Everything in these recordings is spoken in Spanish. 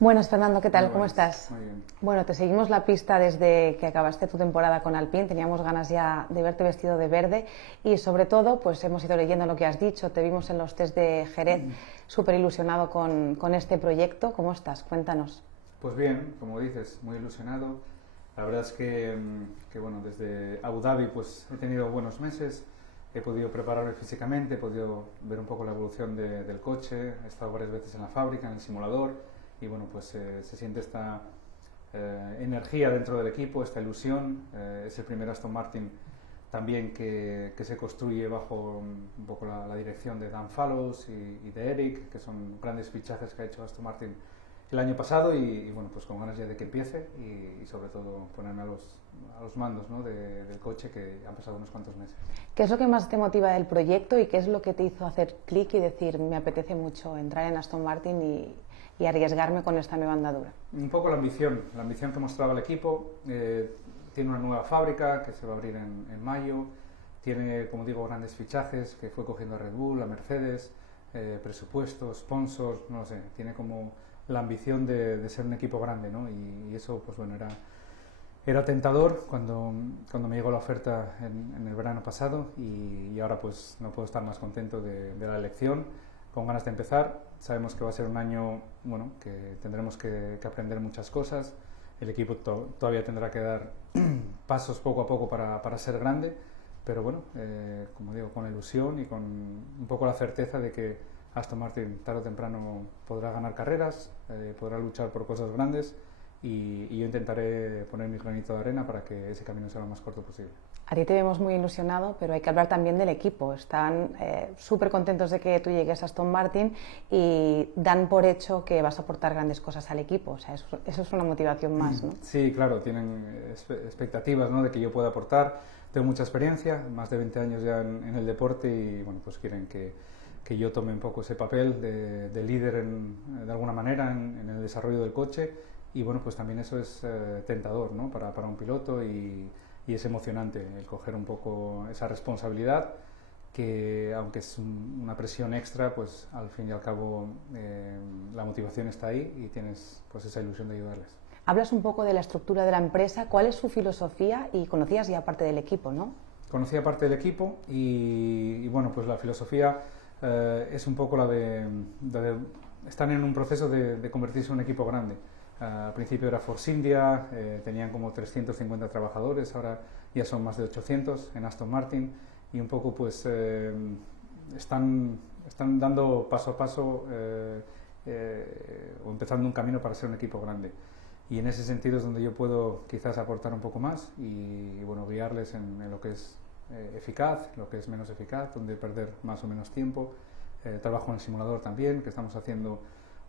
Buenas, Fernando, ¿qué tal? Muy ¿Cómo buenas. estás? Muy bien. Bueno, te seguimos la pista desde que acabaste tu temporada con Alpine. Teníamos ganas ya de verte vestido de verde y sobre todo, pues hemos ido leyendo lo que has dicho. Te vimos en los test de Jerez, súper ilusionado con este proyecto. ¿Cómo estás? Cuéntanos. Pues bien, como dices, muy ilusionado. La verdad es que bueno, desde Abu Dhabi pues he tenido buenos meses. He podido prepararme físicamente, he podido ver un poco la evolución del coche. He estado varias veces en la fábrica, en el simulador. Y bueno, pues se siente esta energía dentro del equipo, esta ilusión. Es el primer Aston Martin también que se construye bajo un poco la dirección de Dan Fallows y de Eric, que son grandes fichajes que ha hecho Aston Martin el año pasado y bueno, pues con ganas ya de que empiece y sobre todo ponerme a los mandos, ¿no? del coche, que han pasado unos cuantos meses. ¿Qué es lo que más te motiva del proyecto y qué es lo que te hizo hacer clic y decir, me apetece mucho entrar en Aston Martin y arriesgarme con esta nueva andadura? Un poco la ambición que mostraba el equipo. Tiene una nueva fábrica que se va a abrir en mayo, tiene, como digo, grandes fichajes que fue cogiendo a Red Bull, a Mercedes, presupuestos, sponsors, no lo sé, tiene como la ambición de ser un equipo grande, ¿no? Y eso, pues bueno, era tentador cuando me llegó la oferta en el verano pasado y ahora pues no puedo estar más contento de la elección, con ganas de empezar. Sabemos que va a ser un año, bueno, que tendremos que aprender muchas cosas. El equipo todavía tendrá que dar pasos poco a poco para ser grande, pero bueno, como digo, con ilusión y con un poco la certeza de que Aston Martin tarde o temprano podrá ganar carreras, podrá luchar por cosas grandes y yo intentaré poner mi granito de arena para que ese camino sea lo más corto posible. A ti te vemos muy ilusionado, pero hay que hablar también del equipo. Están súper contentos de que tú llegues a Aston Martin y dan por hecho que vas a aportar grandes cosas al equipo. O sea, eso es una motivación más, ¿no? Sí, claro, tienen expectativas, ¿no?, de que yo pueda aportar. Tengo mucha experiencia, más de 20 años ya en el deporte y bueno, pues quieren que yo tome un poco ese papel de líder de alguna manera en el desarrollo del coche y bueno, pues también eso es tentador, ¿no?, para un piloto y es emocionante el coger un poco esa responsabilidad que, aunque es una presión extra, pues al fin y al cabo la motivación está ahí y tienes pues esa ilusión de ayudarles. Hablas un poco de la estructura de la empresa, ¿cuál es su filosofía? Y conocías ya parte del equipo, ¿no? Conocía parte del equipo y bueno, pues la filosofía es un poco la de están en un proceso de convertirse en un equipo grande. Al principio era Force India, tenían como 350 trabajadores, ahora ya son más de 800 en Aston Martin y un poco pues están dando paso a paso o empezando un camino para ser un equipo grande. Y en ese sentido es donde yo puedo quizás aportar un poco más y bueno, guiarles en lo que es eficaz, lo que es menos eficaz, donde perder más o menos tiempo. Trabajo en el simulador también, que estamos haciendo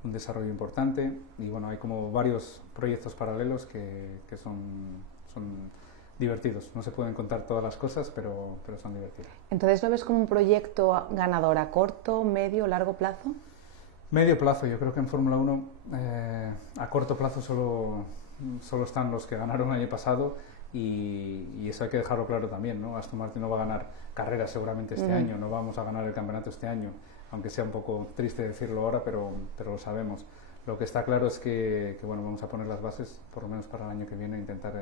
un desarrollo importante y bueno, hay como varios proyectos paralelos que son divertidos. No se pueden contar todas las cosas, pero son divertidos. Entonces, ¿lo ves como un proyecto ganador a corto, medio, largo plazo? Medio plazo, yo creo que en Fórmula 1 a corto plazo solo están los que ganaron el año pasado y eso hay que dejarlo claro también, ¿no? Aston Martin no va a ganar carreras seguramente este año, no vamos a ganar el campeonato este año, aunque sea un poco triste decirlo ahora, pero lo sabemos. Lo que está claro es que bueno, vamos a poner las bases, por lo menos para el año que viene, intentar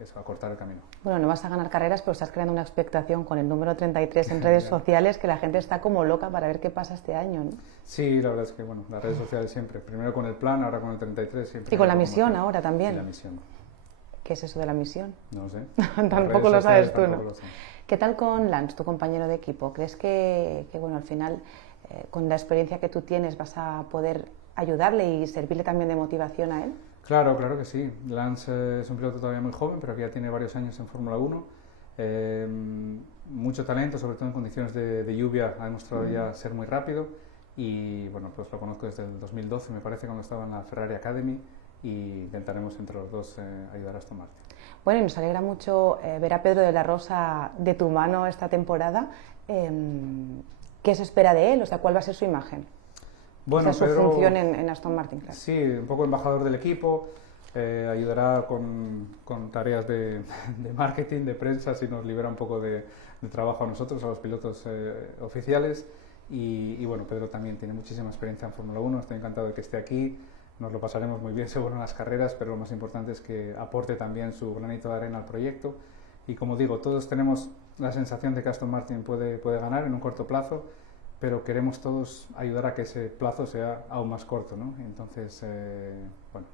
eso, acortar el camino. Bueno, no vas a ganar carreras, pero estás creando una expectación con el número 33 en redes sociales, que la gente está como loca para ver qué pasa este año, ¿no? Sí, la verdad es que bueno, las redes sociales siempre, primero con el plan, ahora con el 33 siempre. Y con la misión ahora también. Y la misión. ¿Qué es eso de la misión? No lo sé. Tampoco lo sabes tú, ¿no? Lo sé. ¿Qué tal con Lance, tu compañero de equipo? ¿Crees que bueno, al final, con la experiencia que tú tienes, vas a poder ayudarle y servirle también de motivación a él? Claro, claro que sí. Lance es un piloto todavía muy joven, pero que ya tiene varios años en Fórmula 1. Mucho talento, sobre todo en condiciones de lluvia, ha demostrado ya ser muy rápido. Y bueno, pues lo conozco desde el 2012, me parece, cuando estaba en la Ferrari Academy. Y intentaremos entre los dos ayudar a Aston Martin. Bueno, y nos alegra mucho ver a Pedro de la Rosa de tu mano esta temporada. ¿Qué se espera de él? O sea, ¿cuál va a ser su imagen? Bueno, esa es su función en Aston Martin, claro. Sí, un poco embajador del equipo, ayudará con tareas de marketing, de prensa, si nos libera un poco de trabajo a nosotros, a los pilotos oficiales. Y bueno, Pedro también tiene muchísima experiencia en Fórmula 1, estoy encantado de que esté aquí. nos lo pasaremos muy bien seguro en las carreras, pero lo más importante es que aporte también su granito de arena al proyecto. Y como digo, todos tenemos la sensación de que Aston Martin puede ganar en un corto plazo, pero queremos todos ayudar a que ese plazo sea aún más corto, ¿no? Entonces, bueno,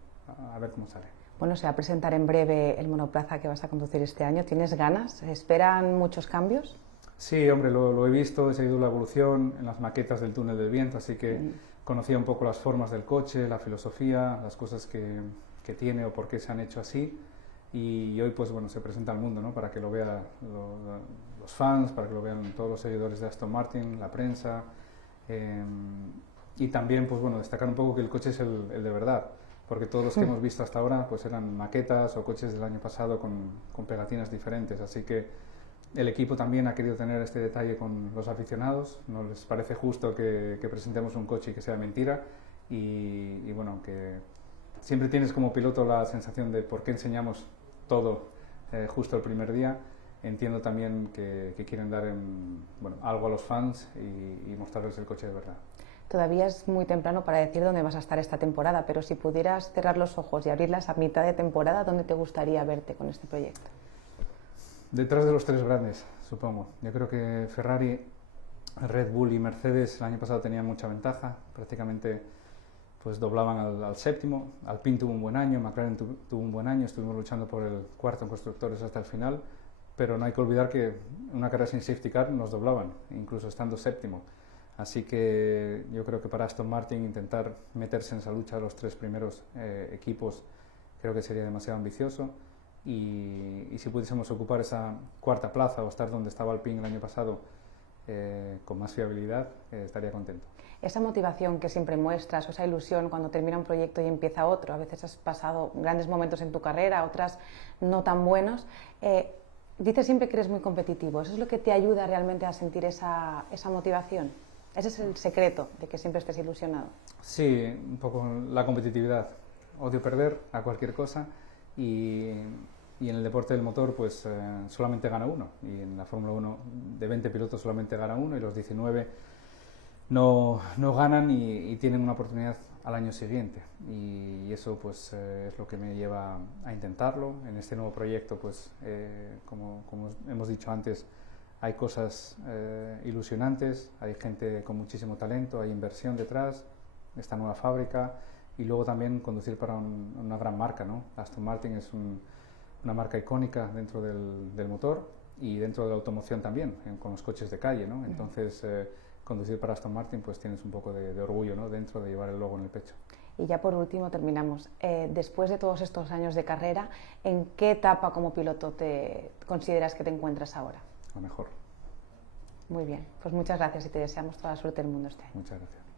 a ver cómo sale. Bueno, se va a presentar en breve el monoplaza que vas a conducir este año. ¿Tienes ganas? ¿Se esperan muchos cambios? Sí, hombre, lo he visto, he seguido la evolución en las maquetas del túnel del viento, así que conocía un poco las formas del coche, la filosofía, las cosas que tiene o por qué se han hecho así. Y hoy, pues bueno, se presenta al mundo, ¿no? Para que lo vean los fans, para que lo vean todos los seguidores de Aston Martin, la prensa. Y también, pues bueno, destacar un poco que el coche es el de verdad, porque todos los que hemos visto hasta ahora, pues eran maquetas o coches del año pasado con pegatinas diferentes. Así que el equipo también ha querido tener este detalle con los aficionados. No les parece justo que presentemos un coche y que sea mentira. Y bueno, que siempre tienes como piloto la sensación de por qué enseñamos todo justo el primer día. Entiendo también que quieren dar algo a los fans y mostrarles el coche de verdad. Todavía es muy temprano para decir dónde vas a estar esta temporada, pero si pudieras cerrar los ojos y abrirlas a mitad de temporada, ¿dónde te gustaría verte con este proyecto? Detrás de los tres grandes, supongo. Yo creo que Ferrari, Red Bull y Mercedes el año pasado tenían mucha ventaja. Prácticamente pues doblaban al séptimo. Alpine tuvo un buen año, McLaren tuvo un buen año. Estuvimos luchando por el cuarto en constructores hasta el final. Pero no hay que olvidar que en una carrera sin safety car nos doblaban, incluso estando séptimo. Así que yo creo que para Aston Martin intentar meterse en esa lucha de los tres primeros equipos creo que sería demasiado ambicioso. Y si pudiésemos ocupar esa cuarta plaza o estar donde estaba Alpine el año pasado con más fiabilidad, estaría contento. Esa motivación que siempre muestras, o esa ilusión cuando termina un proyecto y empieza otro, a veces has pasado grandes momentos en tu carrera, otras no tan buenos, dices siempre que eres muy competitivo. ¿Eso es lo que te ayuda realmente a sentir esa motivación? ¿Ese es el secreto de que siempre estés ilusionado? Sí, un poco la competitividad. Odio perder a cualquier cosa. Y en el deporte del motor pues solamente gana uno, y en la Fórmula 1 de 20 pilotos solamente gana uno y los 19 no ganan y tienen una oportunidad al año siguiente, y eso pues es lo que me lleva a intentarlo. En este nuevo proyecto pues como hemos dicho antes, hay cosas ilusionantes, hay gente con muchísimo talento, hay inversión detrás, esta nueva fábrica. Y luego también conducir para una gran marca, ¿no? Aston Martin es una marca icónica dentro del motor y dentro de la automoción también, con los coches de calle, ¿no? Entonces, conducir para Aston Martin, pues tienes un poco de orgullo, ¿no? Dentro de llevar el logo en el pecho. Y ya por último terminamos. Después de todos estos años de carrera, ¿en qué etapa como piloto te consideras que te encuentras ahora? Lo mejor. Muy bien, pues muchas gracias y te deseamos toda la suerte del mundo este año. Muchas gracias.